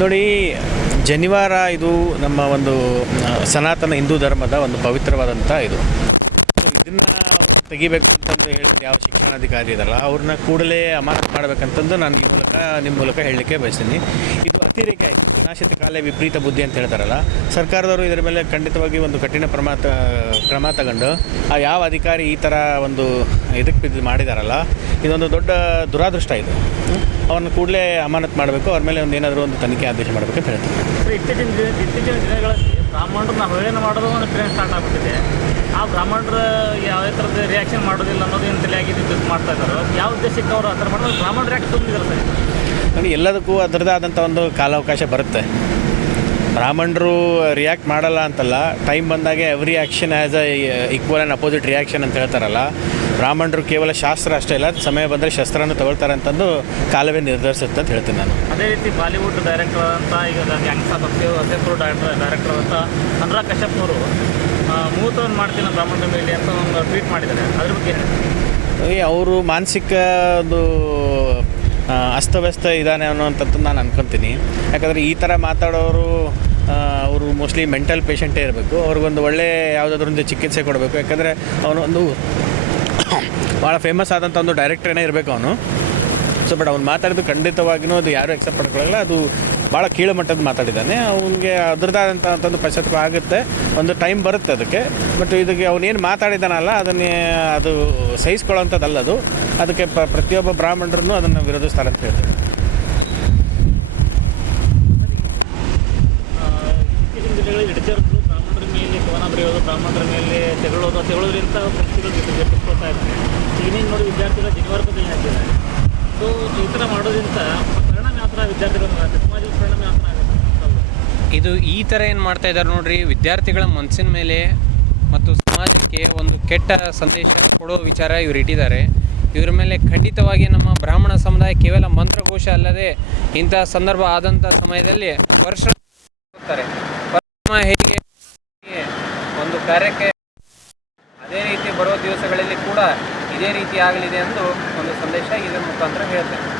ನೋಡಿ, ಜನಿವಾರ ಇದು ನಮ್ಮ ಒಂದು ಸನಾತನ ಹಿಂದೂ ಧರ್ಮದ ಒಂದು ಪವಿತ್ರವಾದಂಥ ಇದು. ಇದನ್ನು ತೆಗಿಬೇಕು ಅಂತಂದು ಹೇಳಿದ್ರೆ ಯಾವ ಶಿಕ್ಷಣಾಧಿಕಾರಿ ಇದಲ್ಲ ಅವ್ರನ್ನ ಕೂಡಲೇ ಅಮಾನತ್ ಮಾಡಬೇಕಂತಂದು ನಾನು ಈ ಮೂಲಕ ನಿಮ್ಮ ಮೂಲಕ ಹೇಳಲಿಕ್ಕೆ ಬಯಸ್ತೀನಿ. ಇದು ಅತಿರೇಕ ಆಯಿತು. ವಿನಾಶಿತ ಕಾಲೇ ವಿಪರೀತ ಬುದ್ಧಿ ಅಂತ ಹೇಳ್ತಾರಲ್ಲ, ಸರ್ಕಾರದವರು ಇದರ ಮೇಲೆ ಖಂಡಿತವಾಗಿ ಒಂದು ಕಠಿಣ ಪ್ರಮಾ ಕ್ರಮ ತಗೊಂಡು, ಆ ಯಾವ ಅಧಿಕಾರಿ ಈ ಥರ ಒಂದು ಇದಕ್ಕೆ ಮಾಡಿದಾರಲ್ಲ, ಇದೊಂದು ದೊಡ್ಡ ದುರಾದೃಷ್ಟ ಇದು. ಅವ್ರನ್ನ ಕೂಡಲೇ ಅಮಾನತ್ ಮಾಡಬೇಕು. ಅವ್ರ ಮೇಲೆ ಒಂದು ಏನಾದರೂ ಒಂದು ತನಿಖೆ ಆದೇಶ ಮಾಡಬೇಕು ಅಂತ ಹೇಳ್ತೀನಿ. ಸರ್ ಇತ್ತೀಚಿನ ದಿನ ಇತ್ತೀಚಿನ ದಿನಗಳಲ್ಲಿ ಬ್ರಾಹ್ಮಣರನ್ನ ಅವಹೇಳನ ಮಾಡೋದು ಒಂದು ಟ್ರೆಂಡ್ ಸ್ಟಾರ್ಟ್ ಆಗ್ಬಿಟ್ಟಿದೆ. ಆ ಬ್ರಾಹ್ಮಣರು ಯಾವುದೇ ಥರದ ರಿಯಾಕ್ಷನ್ ಮಾಡೋದಿಲ್ಲ ಅನ್ನೋದು ಏನು ತಲೆಯಾಗಿದ್ದು ಇದು ಮಾಡ್ತಾ ಇದ್ದಾರೆ. ಯಾವ ಉದ್ದೇಶಕ್ಕೆ ಅವರು ಆ ಥರ ಮಾಡೋದು ಬ್ರಾಹ್ಮಣ ಯಾಕೆ ತುಂಬಿದ್ದಾರೆ ಸರ್? ನೋಡಿ ಎಲ್ಲದಕ್ಕೂ ಅದರದ್ದೇ ಆದಂಥ ಒಂದು ಕಾಲಾವಕಾಶ ಬರುತ್ತೆ. ಬ್ರಾಹ್ಮಣರು ರಿಯಾಕ್ಟ್ ಮಾಡಲ್ಲ ಅಂತಲ್ಲ ಟೈಮ್ ಬಂದಾಗ every action as a equal and opposite reaction ಅಂತ ಹೇಳ್ತಾರಲ್ಲ. ಬ್ರಾಹ್ಮಣರು ಕೇವಲ ಶಾಸ್ತ್ರ ಅಷ್ಟೇ ಇಲ್ಲ ಸಮಯ ಬಂದರೆ ಶಸ್ತ್ರನೂ ತಗೊಳ್ತಾರೆ ಅಂತಂದು ಕಾಲವೇ ನಿರ್ಧರಿಸುತ್ತೆ ಅಂತ ಹೇಳ್ತೀನಿ ನಾನು. ಅದೇ ರೀತಿ ಬಾಲಿವುಡ್ ಡೈರೆಕ್ಟರ್ ಅಂತ ಈಗ ಡೈರೆಕ್ಟರ್ ಡೈರೆಕ್ಟರ್ ಅಂತ ಅನುರಾಗ್ ಕಶ್ಯಪ್ನವರು ಮೂತವನ್ನು ಮಾಡ್ತೀನಿ ಮಾಡ್ತೀನ ಬ್ರಾಹ್ಮಣರ ಮೇಲೆ ಅಂತ ಒಂದು ಟ್ವೀಟ್ ಮಾಡಿದ್ದಾರೆ. ಅದ್ರ ಬಗ್ಗೆ ಅವರು ಮಾನಸಿಕ ಒಂದು ಅಸ್ತವ್ಯಸ್ತ ಇದ್ದಾನೆ ಅನ್ನೋವಂಥದ್ದು ನಾನು ಅನ್ಕೊತೀನಿ. ಯಾಕಂದರೆ ಈ ಥರ ಮಾತಾಡೋರು ಅವರು ಮೋಸ್ಟ್ಲಿ ಮೆಂಟಲ್ ಪೇಷಂಟೇ ಇರಬೇಕು. ಅವ್ರಿಗೊಂದು ಒಳ್ಳೆ ಯಾವುದಾದ್ರೊಂದು ಚಿಕಿತ್ಸೆ ಕೊಡಬೇಕು. ಯಾಕಂದರೆ ಅವನು ಒಂದು ಭಾಳ ಫೇಮಸ್ ಆದಂಥ ಒಂದು ಡೈರೆಕ್ಟ್ರೇನೇ ಇರಬೇಕು ಅವನು. ಸೊ ಬಟ್ ಅವ್ನು ಮಾತಾಡಿದ್ದು ಖಂಡಿತವಾಗಿಯೂ ಅದು ಯಾರೂ ಎಕ್ಸೆಪ್ಟ್ ಮಾಡ್ಕೊಳ್ಳಲ್ಲ ಅದು ಭಾಳ ಕೀಳು ಮಟ್ಟದ ಮಾತಾಡಿದ್ದಾನೆ. ಅವನಿಗೆ ಅದರದಾದಂಥ ಒಂದು ಪಶ್ಚಾತ್ತಾಪ ಆಗುತ್ತೆ. ಒಂದು ಟೈಮ್ ಬರುತ್ತೆ ಅದಕ್ಕೆ. ಬಟ್ ಇದಕ್ಕೆ ಅವನೇನು ಮಾತಾಡಿದ್ದಾನಲ್ಲ ಅದನ್ನೇ ಅದು ಸಹಿಸ್ಕೊಳ್ಳೋಂಥದ್ದಲ್ಲ ಅದು ಅದಕ್ಕೆ ಪ ಪ್ರತಿಯೊಬ್ಬ ಬ್ರಾಹ್ಮಣರನ್ನು ಅದನ್ನು ವಿರೋಧಿಸ್ತಾರೆ ಅಂತ ಹೇಳ್ತಾರೆ ಬ್ರಾಹ್ಮಣರ ಮೇಲೆ ಕವನ ಬರೆಯೋದು, ಬ್ರಾಹ್ಮಣರ ಮೇಲೆ ಜೊತೆ ಇದ್ದಾರೆ. ಈಗಿನ ನೋಡಿ ವಿದ್ಯಾರ್ಥಿಗಳ ಜನಿವಾರ ಬಗ್ಗೆ ಹಾಕಿದ್ದಾರೆ. ಸೊ ಈ ಥರ ಮಾಡೋದ್ರಿಂದ ಇದು ಈ ಥರ ಏನು ಮಾಡ್ತಾ ಇದ್ದಾರೆ ನೋಡ್ರಿ, ವಿದ್ಯಾರ್ಥಿಗಳ ಮನಸ್ಸಿನ ಮೇಲೆ ಮತ್ತು ಸಮಾಜಕ್ಕೆ ಒಂದು ಕೆಟ್ಟ ಸಂದೇಶ ಕೊಡೋ ವಿಚಾರ ಇವ್ರು ಇಟ್ಟಿದ್ದಾರೆ. ಇವ್ರ ಮೇಲೆ ಖಂಡಿತವಾಗಿ ನಮ್ಮ ಬ್ರಾಹ್ಮಣ ಸಮುದಾಯ ಕೇವಲ ಮಂತ್ರಘೋಷ ಅಲ್ಲದೆ ಇಂತಹ ಸಂದರ್ಭ ಆದಂಥ ಸಮಯದಲ್ಲಿ ವರ್ಷ. ಹೇಗೆ ಒಂದು ಕಾರ್ಯಕ್ಕೆ ಅದೇ ರೀತಿ ಬರೋ ದಿವಸಗಳಲ್ಲಿ ಕೂಡ ಇದೇ ರೀತಿ ಆಗಲಿದೆ ಎಂದು ಒಂದು ಸಂದೇಶ ಇದರ ಮುಖಾಂತರ ಹೇಳ್ತೇನೆ